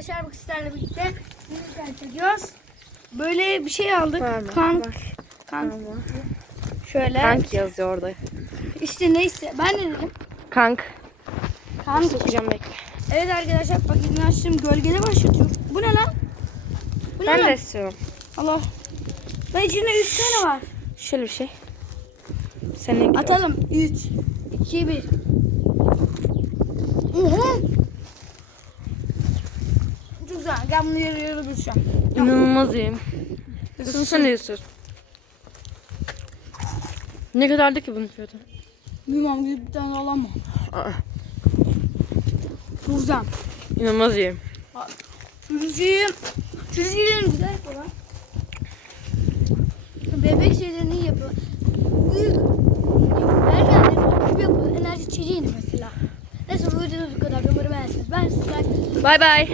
arkadaşlar bu sizlerle birlikte yeni çekiyoruz. Böyle bir şey aldık. Var mı? Kank. Var. Kank. Tamam. Şöyle. Kank yazıyor orada. İşte neyse ben de dedim. Kank. Kank. Sokacağım bekle. Evet arkadaşlar paketini açtım. Gölgeli başlatıyor. Bu ne lan? Bu ne Ben lan? de istiyorum. Allah. Ben içinde 3 tane var. Şöyle bir şey. Senin. Atalım. 3, 2, 1. Çok güzel. Ben bunu yarı yarı duracağım. İnanılmaz iyiyim. Isın sen de ısır. Ne kadardı ki bunun fiyatı? Bilmem gidip bir tane alamam. Aa, güzel. İnanılmaz iyiyim. Çocukçuyum. Çocukçuyum güzel falan. Bebek şeylerini yapıyor. Falan gibi yapıyor. Enerji içeceğini mesela. Neyse bu videoda bu kadar. Umarım beğendirsiniz. Ben sizler. Bay bay.